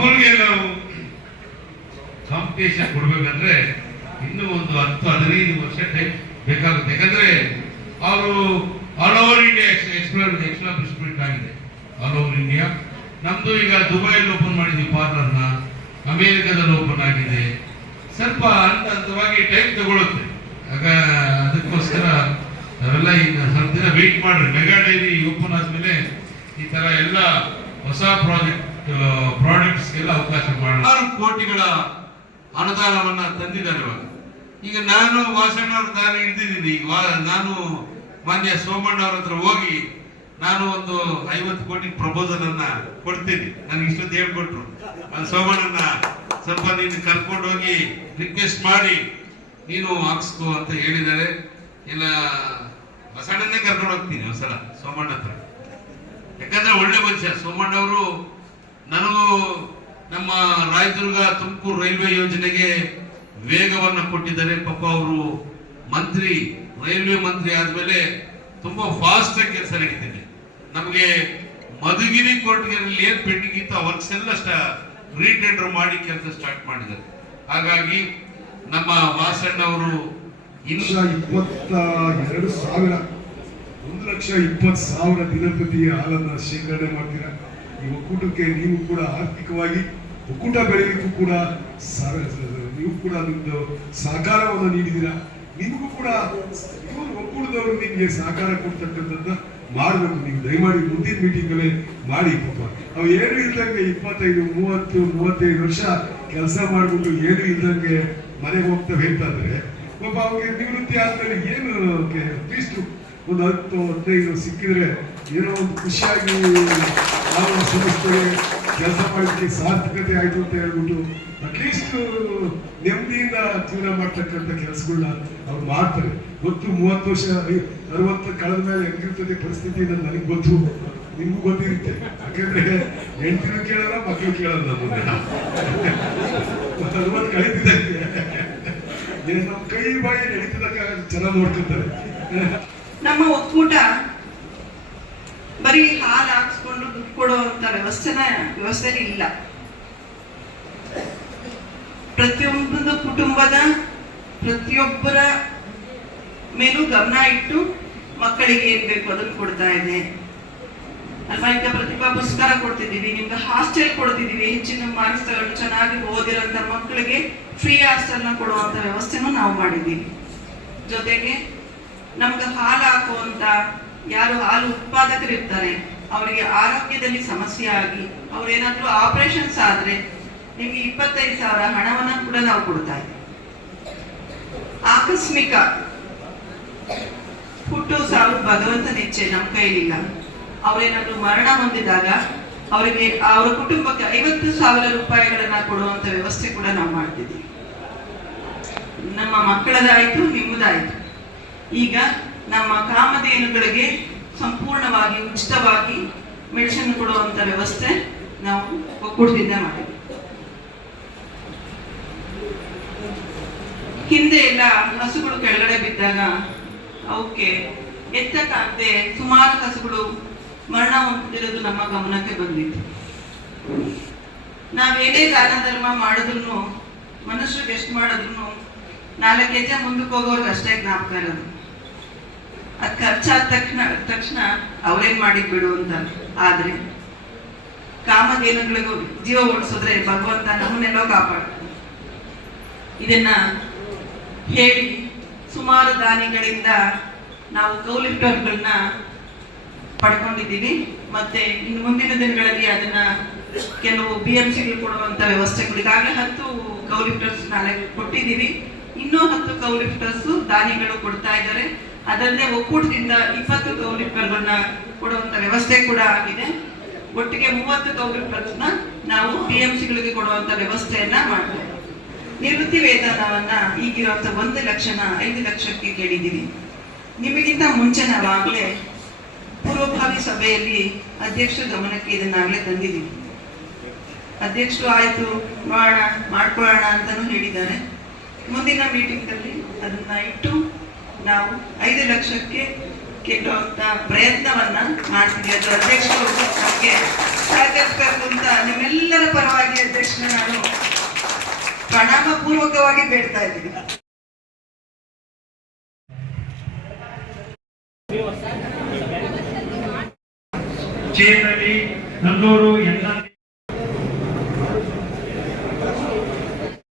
ಅವ್ರಿಗೆ ನಾವು ಕಾಂಪಿಟೇಷನ್ ಕೊಡ್ಬೇಕಂದ್ರೆ ಇನ್ನೂ ಒಂದು ಹತ್ತು ಹದಿನೈದು ವರ್ಷ ಟೈಮ್ ಬೇಕಾಗುತ್ತೆ. ಯಾಕಂದ್ರೆ ಅವರು all over India explore explore ಆಗಿದೆ. ಆಲ್ ಓವರ್ ಇಂಡಿಯಾ ನಮ್ದು ಈಗ ದುಬೈಲಿ ಓಪನ್ ಮಾಡಿದ್ವಿ ಪಾರ್ಲರ್ನ. ಅಮೇರಿಕಾದಲ್ಲಿ ಓಪನ್ ಆಗಿದೆ. ಸ್ವಲ್ಪ ಹಂತ ಹಂತವಾಗಿ ಟೈಮ್ ತಗೊಳುತ್ತೆ. ಆಗ ಅದಕ್ಕೋಸ್ಕರ ನಾವೆಲ್ಲ ಈಗ ಸ್ವಲ್ಪ ದಿನ ವೆಯ್ಟ್ ಮಾಡ್ರಿ. ಮೆಗಾ ಡೈರಿ ಓಪನ್ ಆದ್ಮೇಲೆ ಈ ತರ ಎಲ್ಲ ಹೊಸ ಪ್ರಾಜೆಕ್ಟ್ ಕೋಟಿಗಳ ಅನುದಾನವನ್ನ ತಂದಿದ್ದಾರೆ ಇವಾಗ. ಈಗ ನಾನು ವಾಸಣ್ಣ ಅವ್ರ ದಾರಿ ಹಿಡಿದಿದ್ದೀನಿ. ಈಗ ನಾನು ಮಾನ್ಯ ಸೋಮಣ್ಣ ಅವ್ರ ಹತ್ರ ಹೋಗಿ ನಾನು ಒಂದು ಐವತ್ತು ಕೋಟಿ ಪ್ರಪೋಸಲ್ ಅನ್ನ ಕೊಡ್ತೀನಿ. ನನಗೆ ಇಷ್ಟೊತ್ತು ಹೇಳ್ಕೊಟ್ರು. ಅದು ಸೋಮಣ್ಣನ ಸ್ವಲ್ಪ ನೀನು ಕರ್ಕೊಂಡು ಹೋಗಿ ರಿಕ್ವೆಸ್ಟ್ ಮಾಡಿ ನೀನು ಹಾಕ್ಸ್ಕೋ ಅಂತ ಹೇಳಿದ್ದಾರೆ. ಇಲ್ಲ, ಬಸಣ್ಣನ್ನೇ ಕರ್ಕೊಂಡು ಹೋಗ್ತೀನಿ ಒಂದ್ಸಲ ಸೋಮಣ್ಣ ಹತ್ರ. ಯಾಕಂದ್ರೆ ಒಳ್ಳೆ ಮನುಷ್ಯ. ಸೋಮಣ್ಣ ಅವರು ನನಗೂ ನಮ್ಮ ರಾಯದುರ್ಗ ತುಮಕೂರು ರೈಲ್ವೆ ಯೋಜನೆಗೆ ವೇಗವನ್ನು ಕೊಟ್ಟಿದ್ದಾರೆ. ಪಾಪ ಅವರು ಮಂತ್ರಿ, ರೈಲ್ವೆ ಮಂತ್ರಿ ಆದ್ಮೇಲೆ ತುಂಬಾ ಫಾಸ್ಟ್ ಆಗಿ ಕೆಲಸ ನಡೀತಿದೆ. ನಮಗೆ ಮಧುಗಿರಿ ಕೋರ್ಟಿಗೆ ಏನ್ ಪೆಂಡಿಂಗ್ ಇತ್ತು ಆ ವರ್ಕ್ಸ್ ಎಲ್ಲ ರೀಟೆಂಡರ್ ಮಾಡಿ ಕೆಲಸ ಸ್ಟಾರ್ಟ್ ಮಾಡಿದ್ದಾರೆ. ಹಾಗಾಗಿ ನಮ್ಮ ವಾಸಣ್ಣ ಅವರು ಇನ್ನು ಲಕ್ಷ ಇಪ್ಪತ್ತ ಎರಡು ಸಾವಿರ, ಒಂದು ಲಕ್ಷ ಇಪ್ಪತ್ತು ಸಾವಿರ ದಿನಪತಿ ಹಾಲನ್ನು ಶೇಖರಣೆ ಮಾಡ್ತೀರಾ? ಈ ಒಕ್ಕೂಟಕ್ಕೆ ನೀವು ಕೂಡ ಆರ್ಥಿಕವಾಗಿ ಒಕ್ಕೂಟ ಬೆಳೆಯಲಿಕ್ಕೂ ಕೂಡ ನೀವು ಕೂಡ ನಿಮ್ದು ಸಹಕಾರವನ್ನು ನೀಡಿದ್ದೀರಾ? ನಿಮಗೂ ಕೂಡ ಇವರು ಒಕ್ಕೂಟದವರು ನಿಮಗೆ ಸಹಕಾರ ಕೊಡ್ತಕ್ಕಂಥದ್ದು ಮಾಡಬೇಕು. ನೀವು ದಯಮಾಡಿ ಮುಂದಿನ ಮೀಟಿಂಗ್ ಅಲ್ಲೇ ಮಾಡಿ ಪಾಪ ಅವು ಏನು ಇಲ್ದಂಗೆ ಇಪ್ಪತ್ತೈದು, ಮೂವತ್ತು, ಮೂವತ್ತೈದು ವರ್ಷ ಕೆಲಸ ಮಾಡ್ಬಿಟ್ಟು ಏನು ಇಲ್ದಂಗೆ ಮನೆಗೆ ಹೋಗ್ತವೆ ಅಂತಂದ್ರೆ ಪಾಪ ಅವ್ರಿಗೆ ನಿವೃತ್ತಿ ಆದ್ಮೇಲೆ ಏನು ಅಟ್ಲೀಸ್ಟ್ ಒಂದು ಹತ್ತು, ಹದಿನೈದು ಸಿಕ್ಕಿದ್ರೆ ಏನೋ ಒಂದು ಖುಷಿಯಾಗಿ ನಾವು ಕೆಲಸ ಮಾಡಲಿಕ್ಕೆ ಸಾರ್ಥಕತೆ ಆಯ್ತು ಅಂತ ಹೇಳ್ಬಿಟ್ಟು ಅಟ್ಲೀಸ್ಟ್ ನೆಮ್ಮದಿಯಿಂದ ಜೀವನ ಮಾಡ್ತಕ್ಕಂಥ ಕೆಲಸಗಳನ್ನ ಅವ್ರು ಮಾಡ್ತಾರೆ. ಗೊತ್ತು, ಮೂವತ್ತು ವರ್ಷ ಅರವತ್ತು ಕಳೆದ ಮೇಲೆ ಹೆಂಗಿರ್ತದೆ ಪರಿಸ್ಥಿತಿ ನನ್ನ ನನಗೆ ಗೊತ್ತು. ನಿಮ್ಗೂ ಗೊತ್ತಿರುತ್ತೆ. ಯಾಕಂದ್ರೆ ಹೆಂಡತಿನೂ ಕೇಳಲ್ಲ, ಮಕ್ಕಳು ಕೇಳಲ್ಲ ನಮ್ಮನ್ನ. ಅರವತ್ತು ಕಳೀತಿದ್ದಂಗೆ ನಮ್ಮ ಕೈ ಬಾಯಿ ನಡೀತದಾಗ ಚೆನ್ನಾಗಿ ನೋಡ್ತಿರ್ತಾರೆ. ನಮ್ಮ ಒಕ್ಕೂಟ ಬರೀ ಹಾಲು ಕೊಡುವಂತ ವ್ಯವಸ್ಥೆನ, ವ್ಯವಸ್ಥೆಯಲ್ಲಿ ಇಲ್ಲ. ಪ್ರತಿಯೊಂದು ಕುಟುಂಬದ ಪ್ರತಿಯೊಬ್ಬರ ಮೇಲೂ ಗಮನ ಇಟ್ಟು ಮಕ್ಕಳಿಗೆ ಏನ್ ಬೇಕು ಅದನ್ನು ಕೊಡ್ತಾ ಇದೆ. ಅಲ್ವಾ ಈಗ ಪ್ರತಿಭಾ ಪುರಸ್ಕಾರ ಕೊಡ್ತಿದ್ದೀವಿ ನಿಮ್ಗೆ ಹಾಸ್ಟೆಲ್ ಕೊಡ್ತಿದ್ದೀವಿ, ಹೆಚ್ಚಿನ ತಗೊಂಡು ಚೆನ್ನಾಗಿ ಓದಿರೋಂಥ ಮಕ್ಕಳಿಗೆ ಫ್ರೀ ಹಾಸ್ಟೆಲ್ನ ಕೊಡುವಂತ ವ್ಯವಸ್ಥೆನೂ ನಾವು ಮಾಡಿದ್ದೀವಿ. ಜೊತೆಗೆ ನಮ್ಗೆ ಹಾಲು ಹಾಕುವಂತ ಯಾರು ಹಾಲು ಉತ್ಪಾದಕರು ಇರ್ತಾರೆ ಅವರಿಗೆ ಆರೋಗ್ಯದಲ್ಲಿ ಸಮಸ್ಯೆ ಆಗಿ ಅವ್ರೇನಾದ್ರೂ ಆಪರೇಷನ್ಸ್ ಆದ್ರೆ ನಿಮಗೆ ಇಪ್ಪತ್ತೈದು ಸಾವಿರ ಹಣವನ್ನ ಕೂಡ ನಾವು ಕೊಡ್ತಾ ಇದ್ದೀವಿ. ಆಕಸ್ಮಿಕ ಹುಟ್ಟು ಸಾವು ಭಗವಂತನ ಇಚ್ಛೆ ನಮ್ಮ ಕೈಲಿಲ್ಲ. ಅವರೇನಾದ್ರೂ ಮರಣ ಹೊಂದಿದಾಗ ಅವರಿಗೆ ಅವರ ಕುಟುಂಬಕ್ಕೆ ಐವತ್ತು ಸಾವಿರ ರೂಪಾಯಿಗಳನ್ನ ಕೊಡುವಂತ ವ್ಯವಸ್ಥೆ ಕೂಡ ನಾವು ಮಾಡ್ತಿದ್ದೀವಿ. ನಮ್ಮ ಮಕ್ಕಳದಾಯ್ತು, ನಿಮ್ಮದಾಯ್ತು. ಈಗ ನಮ್ಮ ಕಾಮಧೇನುಗಳಿಗೆ ಸಂಪೂರ್ಣವಾಗಿ, ಉಚಿತವಾಗಿ ಮೆಡಿಸಿನ್ ಕೊಡುವಂತ ವ್ಯವಸ್ಥೆ ನಾವು ಒಕ್ಕೂಟದಿಂದ ಮಾಡಿದ್ವಿ. ಹಿಂದೆ ಎಲ್ಲ ಹಸುಗಳು ಕೆಳಗಡೆ ಬಿದ್ದಾಗ ಅವಕ್ಕೆ ಎತ್ತಕ್ಕಾಗದೆ ಸುಮಾರು ಹಸುಗಳು ಮರಣ ಹೊಂದಿರೋದು ನಮ್ಮ ಗಮನಕ್ಕೆ ಬಂದಿತ್ತು. ನಾವೇನೇ ದಾನ ಧರ್ಮ ಮಾಡಿದ್ರು ಮನುಷ್ಯ ಎಷ್ಟು ಮಾಡಿದ್ರು ನಾಲ್ಕು ಹೆಜ್ಜೆ ಮುಂದಕ್ಕೆ ಹೋಗೋರ್ಗೆ ಅಷ್ಟೇ ಜ್ಞಾಪಕ ಇರೋದು. ಅದ್ ಖರ್ಚಾದ ತಕ್ಷಣ ತಕ್ಷಣ ಅವ್ರೇನ್ ಮಾಡಿ ಬಿಡು ಅಂತ. ಆದ್ರೆ ಕಾಮಧೇನುಗಳಿಗೂ ಜೀವ ಉಳಿಸಿದ್ರೆ ಭಗವಂತ ನಮ್ಮನ್ನೆಲ್ಲೋ ಕಾಪಾಡ್ತಾನೆ. ಇದನ್ನ ಹೇಳಿ ಸುಮಾರು ದಾನಿಗಳಿಂದ ನಾವು ಕೌಲಿಫ್ಟರ್ಗಳನ್ನ ಪಡ್ಕೊಂಡಿದ್ದೀವಿ. ಮತ್ತೆ ಇನ್ನು ಮುಂದಿನ ದಿನಗಳಲ್ಲಿ ಅದನ್ನ ಕೆಲವು ಬಿ ಎಂ ಸಿಗಳು ಕೊಡುವಂತ ವ್ಯವಸ್ಥೆಗಳಿಗಾಗಲೇ ಹತ್ತು ಕೌಲಿಫ್ಟರ್ಸ್ ನಾಳೆ ಕೊಟ್ಟಿದ್ದೀವಿ. ಇನ್ನೂ ಹತ್ತು ಕೌಲಿಫ್ಟರ್ಸ್ ದಾನಿಗಳು ಕೊಡ್ತಾ ಇದ್ದಾರೆ. ಅದಲ್ಲದೆ ಒಕ್ಕೂಟದಿಂದ ಇಪ್ಪತ್ತು ಕೌಲಿಫ್ಟರ್ಗಳನ್ನ ಕೊಡುವಂತ ವ್ಯವಸ್ಥೆ ಕೂಡ ಆಗಿದೆ. ಒಟ್ಟಿಗೆ ಮೂವತ್ತು ಕೌಲಿಫ್ಟರ್ಸ್ನ ನಾವು ಪಿ ಎಂ ಸಿಗಳಿಗೆ ಕೊಡುವಂತ ವ್ಯವಸ್ಥೆಯನ್ನ ಮಾಡ್ತೇವೆ. ನಿವೃತ್ತಿ ವೇತನವನ್ನ ಈಗಿರುವಂತ ಒಂದು ಲಕ್ಷನ ಐದು ಲಕ್ಷಕ್ಕೆ ಕೇಳಿದ್ದೀವಿ. ನಿಮಗಿಂತ ಮುಂಚೆ ನಾವಾಗಲೇ ಪೂರ್ವಭಾವಿ ಸಭೆಯಲ್ಲಿ ಅಧ್ಯಕ್ಷರ ಗಮನಕ್ಕೆ ಇದನ್ನಾಗಲೇ ತಂದಿದ್ದೀವಿ. ಅಧ್ಯಕ್ಷರು ಆಯಿತು, ಮಾಡೋಣ, ಮಾಡ್ಕೊಳ್ಳೋಣ ಅಂತಲೂ ಹೇಳಿದ್ದಾರೆ. ಮುಂದಿನ ಮೀಟಿಂಗ್ ಅಲ್ಲಿ ಅದನ್ನ ಇಟ್ಟು ನಾವು ಐದು ಲಕ್ಷಕ್ಕೆ ಕೆಟ್ಟುವಂಥ ಪ್ರಯತ್ನವನ್ನ ಮಾಡ್ತೀವಿ. ಅದು ಅಧ್ಯಕ್ಷರು ನಮಗೆ ಅಂತ ನಿಮ್ಮೆಲ್ಲರ ಪರವಾಗಿ ಅಧ್ಯಕ್ಷನ ನಾನು ಪ್ರಣಾಮ ಪೂರ್ವಕವಾಗಿ ಬೇಡ್ತಾ ಇದ್ದೀನಿ. ಚೇರ್ನಲ್ಲಿ ನಂದೂರು ಎಲ್ಲ